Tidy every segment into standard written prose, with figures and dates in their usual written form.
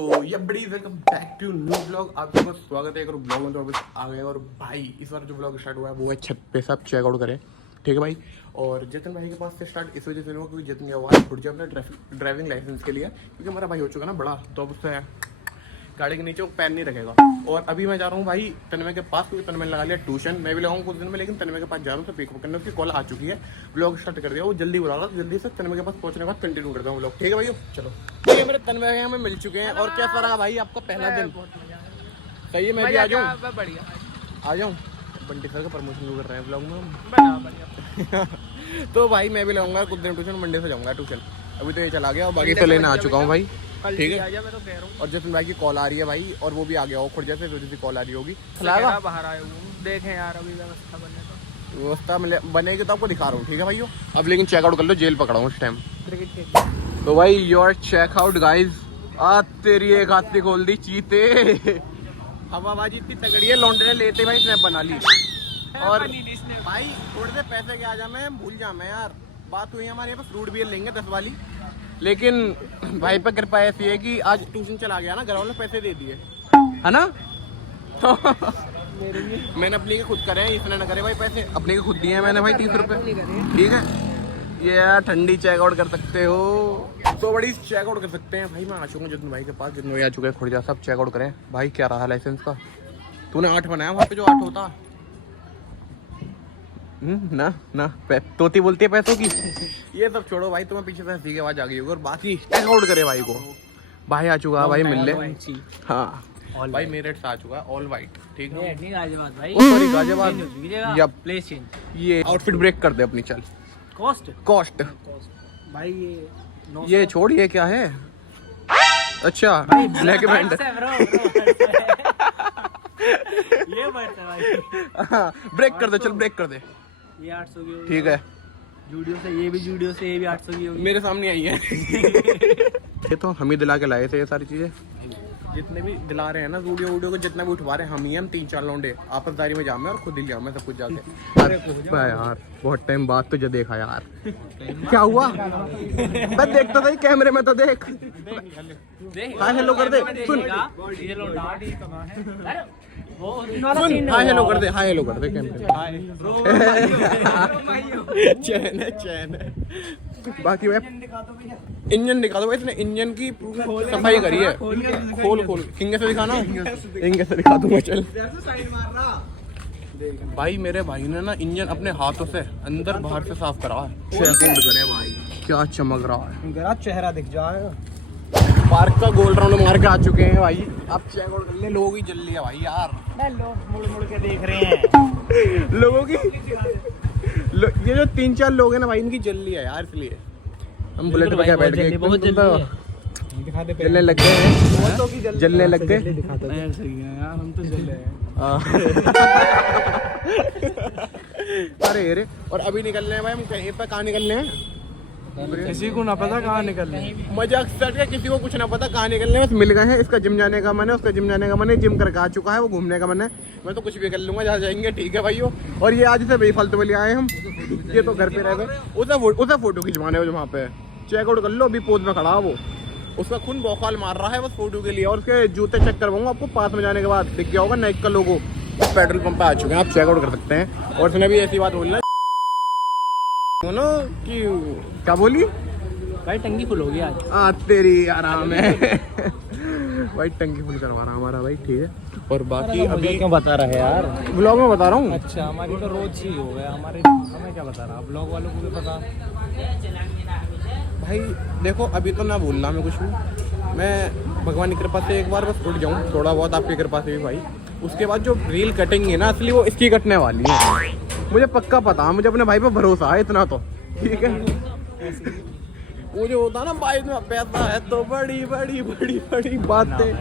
तो ये बड़ी welcome back to new blog. आप सबका स्वागत है। एक ब्लॉग में तो वापस आ गए। और भाई इस बार जो ब्लॉग स्टार्ट हुआ है वो है छत पे सब चेकआउट करें, ठीक है भाई। और जतिन भाई के पास से स्टार्ट इस वजह से हुआ क्योंकि जतिन की आवाज़ छूट जाए अपने ड्राइविंग लाइसेंस के लिए, क्योंकि हमारा भाई हो चुका ना बड़ा, तो अब उससे गाड़ी के नीचे वो पैर नहीं रखेगा। और अभी मैं जा रहा हूँ भाई तन्मय के पास, क्योंकि तन्मय ने लगा लिया ट्यूशन। मैं भी लगाऊंगा कुछ दिन में, लेकिन तन्मय के पास जा रहा हूँ तो पिकअप करने। उसकी कॉल आ चुकी है, ब्लॉग स्टार्ट कर दिया। वो जल्दी बुला रहा था, जल्दी से तन्मय के पास पहुंचने के बाद कंटिन्यू करता हूँ ब्लॉग, ठीक है भाई। चलो ठीक है, मेरे तन्मय यहाँ में मिल चुके हैं। और कैसा रहा भाई आपका पहला दिन? सही है, मैं भी आ जाऊँ? बढ़िया आ जाऊँ। बंटी सर का प्रमोशन कर रहे हैं ब्लॉग में। तो भाई मैं भी लगाऊंगा कुछ दिन ट्यूशन, मंडे से जाऊँगा ट्यूशन। अभी तो ये चला गया और बाकी तो लेने आ चुका हूँ भाई, ठीक है। मैं तो कह रहा हूँ। और जतिन भाई की कॉल आ रही है भाई, और वो भी आ गया हो खुद जैसे जैसी कॉल आ रही होगी। बाहर आए हूँ, देखें यार अभी व्यवस्था बने तो व्यवस्था बनेगी तो आपको दिखा रहा हूँ, ठीक है भाई। अब लेकिन चेकआउट कर लो, जेल पकड़ा हूँ इस टाइम। क्रिकेट के तो भाई योर चेकआउट गाइज। आ तेरी एक हाथ से खोल दी चीते। हवाबाजी इतनी तगड़ी है, लौंडे ने लेते भाई स्नैप बना ली। और भाई थोड़े से पैसे के आ जा, मैं भूल जा मैं यार। बात हुई हमारे यहाँ पे फ्रूट बियर लेंगे 10 वाली, लेकिन भाई पे कृपा ऐसी है कि आज ट्यूशन चला गया ना, घर वालों ने पैसे दे दिए है ना। तो मैंने अपने के खुद करे हैं, इसने न करे भाई। पैसे अपने के खुद दिए हैं मैंने भाई 30 रुपये, ठीक है। ये यार ठंडी चेकआउट कर सकते हो तो बड़ी चेकआउट कर सकते हैं भाई। मैं आ चुका हूँ जतिन भाई के पास, जितने भाई आ चुके हैं खुद जा सब चेकआउट करें। भाई क्या रहा लाइसेंस का? तूने 8 बनाया वहाँ पे जो 8 होता। ना तोती बोलती है पैसों की। ये सब छोड़ो भाई, तुम्हें पीछे से हंसी की आवाज आ गई होगी। और बाकी चेकआउट करे भाई को। भाई आ चुका है भाई, मिल ले। हाँ भाई मेरे से आ चुका है ऑल वाइट, ठीक है। गाजियाबाद भाई, सॉरी गाजियाबाद। जब प्लेस चेंज ये आउटफिट ब्रेक कर दे अपनी, चल। कॉस्ट भाई ये छोड़, ये क्या है? अच्छा ब्लैक बैंड। ये बढ़ता भाई। हाँ ब्रेक कर दे, चल ब्रेक कर दे। ये 800 की होगी, ठीक है। जूडियो से ये भी, जूडियो से ये भी 800 की होगी। मेरे सामने आई है। ये तो हम ही दिला के लाए थे ये सारी चीजें। जितने भी दिला रहे हैं ना वीडियो को, जितना भी उठवा रहे हैं हम ही, हम 3-4 लौंडे आपसदारी में जामे और खुद ही लिया मैं सब कुछ जाके। अरे यार बहुत टाइम बाद तुझे देखा यार। क्या हुआ? मैं देखता था कैमरे में, तो देख। हाय हेलो कर दे, सुन हाय हेलो कर दे, हाय हेलो कर दे कैमरे। चैन है, चैन है। बाकी भाई इंजन दिखा दो भाई। इसने इंजन की सफाई करी है। खोल किंगे से दिखाना, किंगे से दिखा दूंगा, चल। भाई मेरे भाई ने ना इंजन अपने हाथों से अंदर बाहर से साफ करा है। चेकआउट करे भाई, क्या चमक रहा है, चेहरा दिख जाएगा। पार्क का गोल राउंड मार के आ चुके हैं भाई। अब चेकआउट कर ले, लोगों की जल रही है भाई यार। लोग मुड़ के देख रहे हैं। लोगों की ये जो 3-4 लोग हैं ना भाई, इनकी जल रही है यार, इसलिए हम बुलेट पे क्या बैठ गए, जलने लग गए हैं, जलने लग गए। हम तो जल रहे हैं। अरे और अभी निकल रहे हैं भाई हम। कहीं पे कहाँ निकल रहे हैं? किसी को ना पता कहाँ निकल रहे हैं। मजाक सेट का, किसी को कुछ ना पता कहाँ निकल रहे हैं। बस मिल गए हैं। इसका जिम जाने का मन है, उसका जिम जाने का मन है, जिम करके आ चुका है, वो घूमने का मन है। मैं तो कुछ भी कर लूंगा जहाँ जाएंगे, ठीक है भाइयों। और ये आज से बेफालतू में ले आए हम। ये तो घर पे रह गए, उसे फोटो खिंचवाने हो जो वहाँ पे। चेकआउट कर लो, अभी पोज में खड़ा वो। उसका खून बौखाल मार रहा है बस फोटो के लिए। और उसके जूते चेक करवाऊंगा आपको, पास में जाने के बाद दिख गया होगा नाइक का लोगो। पेट्रोल पंप पे आ चुके हैं, आप चेकआउट कर सकते हैं। और उसने भी ऐसी बात बोलना कि क्या बोली भाई, टंकी फुल होगी आज। तेरी आराम है। भाई टंकी फुल करवा रहा हमारा भाई, ठीक है। और बाकी अभी क्यों बता रहा है यार? ब्लॉग में बता रहा हूँ। अच्छा, हमारी तो रोज ही हो गया। हमें क्या बता रहा, ब्लॉग वालों को भी पता। भाई देखो अभी तो ना बोलना मैं कुछ भी। मैं भगवान की कृपा से एक बार बस उठ जाऊँ थोड़ा बहुत, आपकी कृपा से भी भाई। उसके बाद जो रील कटेंगे ना असली, वो इसकी कटने वाली है। मुझे पक्का पता है, मुझे अपने भाई पे भरोसा है इतना तो, ठीक है। वो जो होता ना भाई में पैसा है तो बड़ी बड़ी बड़ी बड़ी बातें।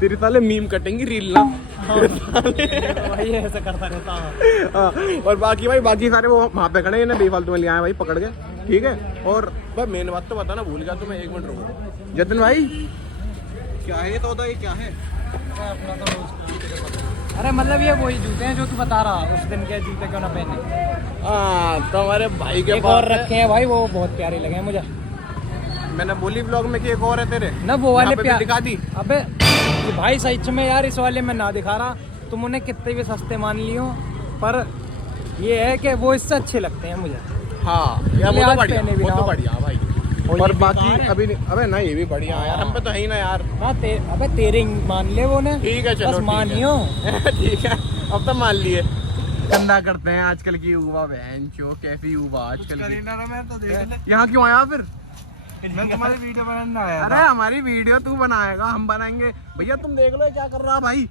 तेरे साले मीम कटेंगी रील ना। वही ऐसा करता रहता है। और बाकी भाई बाकी सारे वो वहाँ पे खड़े हैं, बेफालतू में ले आए भाई पकड़ के, ठीक है। और भाई मेन बात तो बताना भूल गया तो मैं 1 मिनट रुको। जतिन भाई क्या है ये तो होता, ये क्या है? अरे मतलब ये वही जूते हैं जो तू बता रहा, उस दिन के जूते क्यों ना पहने। हाँ तुम्हारे भाई के एक और रखे हैं भाई, वो बहुत प्यारे लगे हैं मुझे। मैंने बोली ब्लॉग में कि एक और है तेरे ना वो वाले यहाँ पे भी प्यार दिखा दी। अबे ये भाई सच में यार इस वाले में ना दिखा रहा, तुम उन्हें कितने भी सस्ते मान लियो, पर ये है कि वो इससे अच्छे लगते हैं मुझे। हाँ यार वो आज तो बढ़िया, पहने भी वो ना तो हो। बढ़िया भाई। और और ये बाकी बेकार है। अभी नहीं, अबे ना ये भी बढ़िया है यार, हम पे तो है ही ना यार। हाँ अबे तेरे मान ले वो ने, ठीक है चलो बस ठीक मान है। लियो। ठीक है अब तो मान लिए। गंदा करते हैं आजकल की युवा, बहन चो कैसी युवा आजकल की। मैं तो देख ले, यहाँ क्यों आया फिर? मैं तुम्हारी वीडियो बनाने आया अरे हमारी वीडियो तू बनाएगा, हम बनाएंगे भैया। तुम देख लो ये क्या कर रहा है भाई,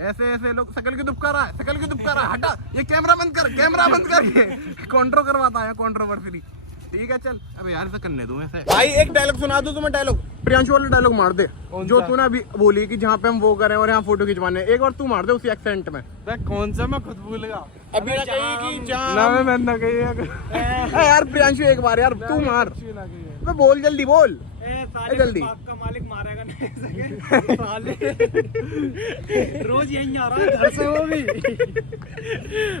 ऐसे ऐसे लोग शकल की दुप कर रहा है, शकल की दुप कर रहा है। हटा ये कैमरा बंद कर, कैमरा बंद कर। ये कॉन्ट्रो करवाता है, कॉन्ट्रोवर्सी। ठीक है चल, अबे यार इसे करने दूं ऐसे। भाई एक डायलॉग सुना दूं तुम्हें, डायलॉग प्रियांशु वाला डायलॉग मार दे जो तूने अभी बोली कि जहाँ पे हम वो करें और यहाँ फोटो खिंचवाने, एक और तू मार दे उसी एक्सेंट में। कौन सा, मैं खुद भूल गया। अभी ना कही कि जहाँ ना मैं ना कही यार प्रियांशु एक बार यार तू मार, मैं बोल जल्दी बोल। जल्दी। का मालिक मारेगा नहीं साले। रोज यहीं आ रहा है घर से वो भी।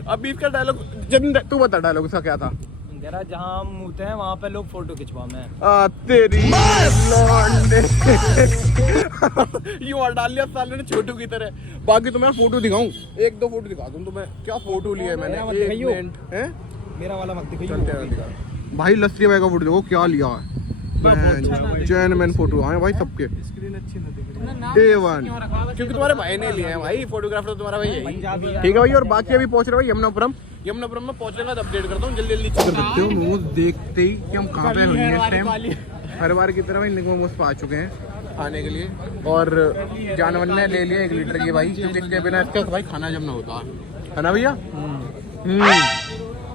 अभी इसका डायलॉग जब तू बता, डायलॉग उसका क्या था? जरा जहाँ हम मुँहते हैं वहाँ पे लोग फोटो खिंचवा में। तेरी लौंडे। यूं और डाल लिया साले ने छोटू की तरह। बाकी तुम्हें फोटो दिखाऊं, एक दो फोटो दिखा दूं तुम्हें, क्या फोटो लिया है मैंने। मत एक दिखाइयो। मिनट हैं, मेरा वाला मत दिखाइए। चलते हैं दिखा। भाई लस्सी भाई का फोटो देखो क्या लिया है, जैन मैन फोटो आए भाई सबके स्क्रीन अच्छी ना दिख A1, क्योंकि तुम्हारे भाई ने लिए हैं भाई, फोटोग्राफर तुम्हारा भाई है। ठीक है भाई, और बाकी अभी पहुंच रहे भाई यमुनापुरम। यमुनापुरम में पहुंचने का अपडेट करता हूँ जल्दी जल्दी। कर सकते हो मोमोज देखते ही कि हम कहाँ पे हुए हैं इस टाइम। हर बार की तरह भाई मोमोज आ चुके हैं खाने के लिए, और जानवर ने ले लिया 1 लीटर की भाई, क्योंकि इसके बिना इसका भाई खाना जब ना होता है ना भैया।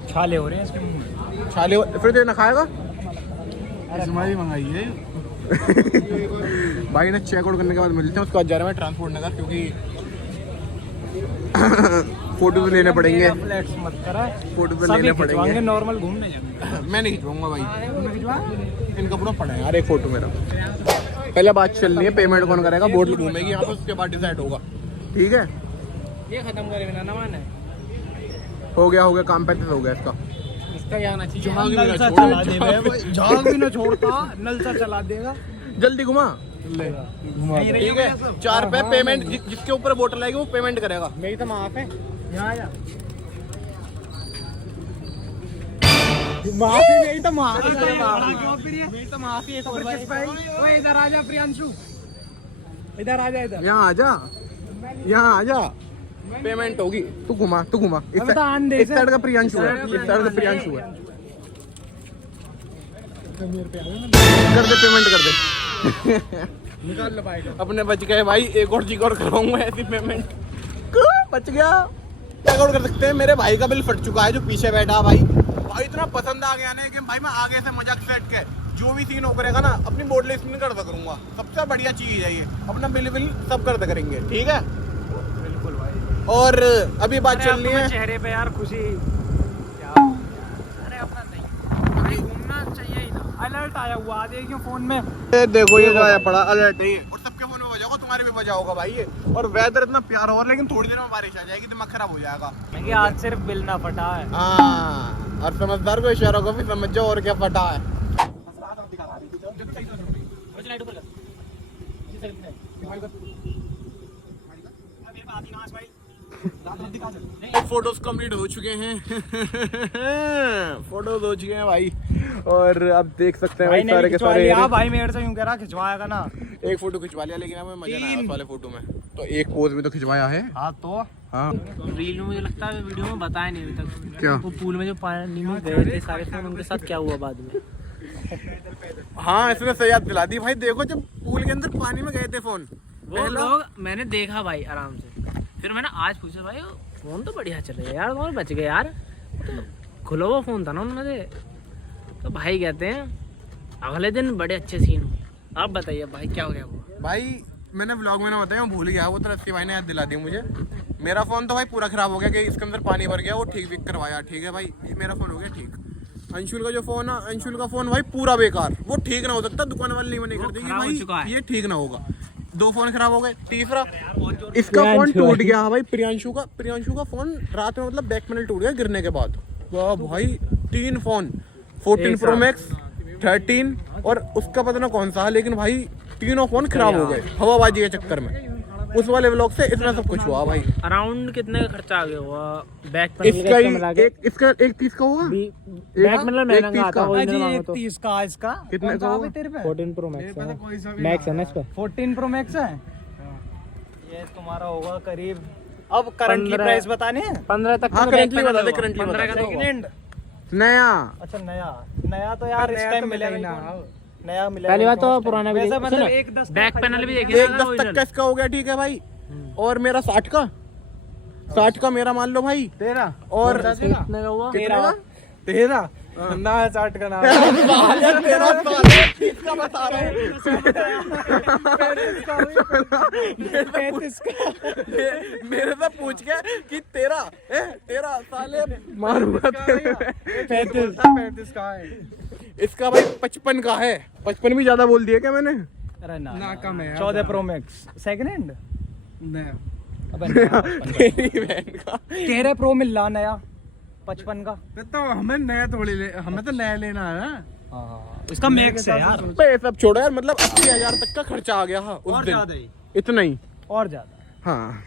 छाले हो रहे हैं इसके मुंह में। छाले फिर देना खाएगा तुम्हारी मंगाई है। भाई ने चेक आउट करने के बाद मिलते हैं, उसके बाद जा रहे हैं ट्रांसपोर्ट नगर, क्योंकि फोटो भी लेने पड़ेंगे। फ्लैट्स मत करा, फोटो भी सभी लेने खिंचवाएंगे, पड़ेंगे। नॉर्मल घूमने जाएंगे। मैं नहीं खिंचवाऊंगा भाई, इनका पूरा पड़ा है यार एक फोटो मेरा। पहले बात चलनी है पेमेंट कौन करेगा, बोतल घूमेगी यहाँ पे, उसके बाद डिसाइड होगा। ठीक है ये खत्म करे बिना ना माने। हो गया काम 35 हो गया इसका। इसका क्या होना चाहिए, झाग भी नल ना सा छोड़े। चला दे भाई, झाग भी ना छोड़ता, नल सा चला देगा। जल्दी घुमा। ले घुमा दो। ठीक है 4 रुपए पेमेंट, जिसके ऊपर बोतल आएगी वो पेमेंट करेगा। मेरी तो माफ है, यहाँ आ जा। माफी मेरी तो माफी, मेरी तो माफी है। ओए इधर आ जा प्रियांशु, इधर आ जा, इधर। यहाँ आ जा, पेमेंट होगी। तू घुमा इस अबे तो आन दे इस साइड का प्रियांशु है, इस साइड का प्रियांशु है। कर दे पेमेंट कर दे। निकाल लो भाई। अपने बच गए भाई, एक और चीज और कराऊंगा ऐसी पेमेंट। बच गया, क्या कर सकते हैं। मेरे भाई का बिल फट चुका है जो पीछे बैठा भाई इतना पसंद आ गया ना कि भाई मैं आगे से मजाक सेट के जो भी सीन हो करेगा ना अपनी बोर्ड स्क्रीन कर करूंगा। सबसे बढ़िया चीज है ये, अपना बिल सब कर करेंगे। ठीक है बिल्कुल भाई। और अभी बात चलनी है चेहरे पे यार खुशी क्या। अरे अपना नहीं घूमना चाहिए ही ना। अलर्ट आया हुआ आ देखियो फोन में। देखो ये आया पड़ा अलर्ट है, और सबके फोन में बजा होगा, तुम्हारे भी बजा होगा भाई ये। और वेदर इतना प्यारा हो रहा है, लेकिन थोड़ी देर में बारिश आ जाएगी, दिमाग खराब हो जाएगा। मैं आज सिर्फ बिल ना फटा है। हाँ, और समझदार को इशारा को भी समझ जाओ और क्या फटा है। फोटोज कंप्लीट हो चुके हैं। फोटोज हो चुके हैं भाई, और अब देख सकते हैं भाई सारे के सारे। भाई मेरे से यूं कह रहा खिंचवाएगा ना। एक फोटो खिंचवा लिया, लेकिन हमें मजा ना आया उस वाले फोटो में। तो एक पोज में तो खिंचवाया है। हाँ तो हाँ रील में मुझे लगता है वीडियो में बताया नहीं अभी तक। क्या? वो पूल में जो पानी में गए थे सारे फोन, उनके साथ क्या हुआ बाद में। हाँ, इसने सही याद दिला दी भाई। देखो जब पूल के अंदर पानी में गए थे फोन, वो लोग मैंने देखा भाई आराम से। फिर मैंने आज पूछा भाई फोन तो बढ़िया चले यार, कौन बच गए यार, तो खुला हुआ फोन था ना उनमें से। तो भाई कहते हैं अगले दिन बड़े अच्छे सीन हो। आप बताइए भाई क्या हो गया वो। भाई मैंने व्लॉग में ना बताया, भूल गया वो, तो रस्सी भाई ने याद दिला दी मुझे। मेरा फोन तो भाई पूरा खराब हो गया कि इसके अंदर पानी भर गया, वो ठीक भी करवाया। ठीक है भाई, मेरा फोन हो गया ठीक। अंशुल का जो फोन है, अंशुल का फोन भाई पूरा बेकार, वो ठीक ना हो सकता। दुकान वाले नहीं कर देगी भाई, ये ठीक ना होगा। 2 फोन खराब हो गए। तीसरा इसका फोन टूट गया भाई, प्रियांशु का फोन रात में, मतलब बैक पैनल टूट गया गिरने के बाद। वाह भाई 3 फोन, 14 प्रो मैक्स, 13 और उसका पता ना कौन सा है, लेकिन भाई तीनों फोन खराब हो गए हवाबाजी के चक्कर में। उस वाले व्लॉग से इतना सब कुछ हुआ भाई। अराउंड कितने का खर्चा आ गया हुआ बैक पर? इसका इसका 130 का होगा। बैक मतलब महंगा आता है ओरिजिनल मांगो तो। 30 का इसका कितने का होगा? तेरे पे 14 प्रो मैक्स है। कोई सा भी मैक्स है ना इस पे? 14 प्रो मैक्स है। ये तुम्हारा होगा करीब, अब करंट की प्राइस बताने हैं? 15 तक। हाँ करंटली बता दे, करंटली 15 का तो होगा। सेकंड नया। अच्छा नया तो यार इस टाइम मिलेगा ही नहीं। नया मिलेगा पहली बात तो कौन सा पुराना भी वैसे देख- मतलब सुनो, 1-10 बैक पैनल भी देखे एक ना 10 तक original। का इसका हो गया, ठीक है भाई। और मेरा 60 का 60 का मेरा मान लो भाई। तेरा और कितने का हुआ? कितने का? तेरा ना 60 का नाम यार तेरा साले 30 का बता रहे हैं। 35 का मेरे से पूछ के कि तेरा साले मारूंगा तेरे। 35 का है। इसका भाई 55 का है। 55 भी ज्यादा बोल दिया क्या मैंने? अरे ना कम है यार। 14 प्रो मैक्स सेकंड हैंड। नया अबे नया 55 तेरी बहन का। 13 प्रो मिल रहा नया 55 का। तो हमें नया थोड़ी ले, हमें तो नया लेना है ना। हाँ इसका मैक्स है यार, बे ये सब छोड़ो यार, मतलब 80,000 तक का खर्चा आ गया हाँ उस और दिन। ज्यादा ही, इतना ही। और ज्यादा। हाँ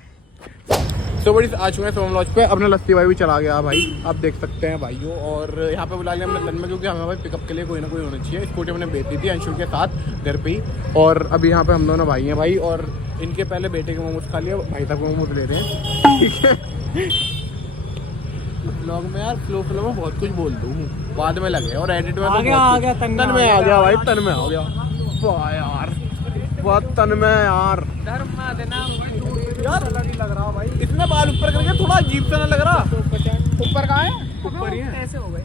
तो बड़ी आ चुके हैं सोम लॉज पे। अपना लस्सी भाई भी चला गया भाई, आप देख सकते हैं भाइयों। और यहाँ पे बुला लिया हमने लन में, क्योंकि हमें भाई पिकअप के लिए कोई ना कोई होना चाहिए। स्कूटी हमने बेच दी थी अंशुल के साथ घर पे ही। और अभी यहाँ पे हम दोनों भाई हैं भाई, और इनके पहले बेटे के मोमोज खा लिया, भाई साहब के मोमोज ले रहे हैं, ठीक है। ब्लॉग में यार फ्लो में बहुत कुछ बोल दूँ, बाद में लगे और एडिट में तो आ गया तन में आ गया भाई, तन में आ गया। वाह यार बहुत तन में यार। यार लग रहा भाई। इतने बाल ऊपर करके थोड़ा अजीब सा ना लग रहा? ऊपर कहाँ है? ऊपर ही है। ऐसे हो गए।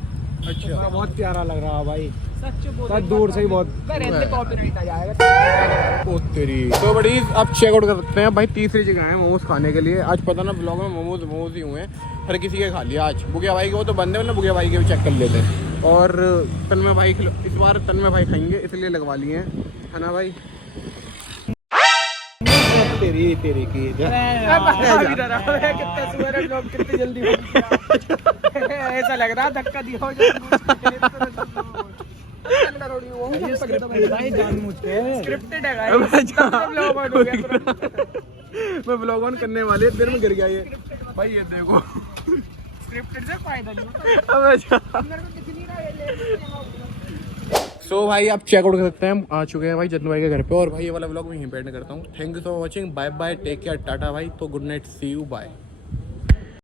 अच्छा बहुत प्यारा लग रहा है भाई। सच बोल बहुत दूर से ही बहुत। कॉपीराइट आ जाएगा। ओ तेरी। तो बड़ी अब चेकआउट कर सकते हैं भाई, तीसरी जगह है मोमोज खाने के लिए। आज पता ना ब्लॉग में मोमोज ही हुए हैं, हर किसी के खा लिया आज। बुगिया भाई के वो तो बंद है ना, बुगिया भाई के भी चेक कर लेते हैं। और तन्मय भाई इस बार तन्मय भाई खाएंगे, इसलिए लगवा लिए हैं, है ना भाई? तेरी की कितना सुअर है लोग, कितनी जल्दी हो गया। ऐसा लग रहा धक्का दिया हो स्क्रिप्टेड है गाइस। मैं ब्लॉग ऑन करने वाले देर में गिर गया ये भाई, ये देखो। स्क्रिप्टेड से फायदा नहीं होता। मेरे को दिख नहीं रहा ये। सो भाई आप चेकआउट कर सकते हैं, हम आ चुके हैं भाई जतन भाई के घर पे। और भाई ये वाला ब्लॉग मैं यहीं पे एंड करता हूँ। Thank you for watching, bye bye, take care, tata भाई। तो good night, see you, bye.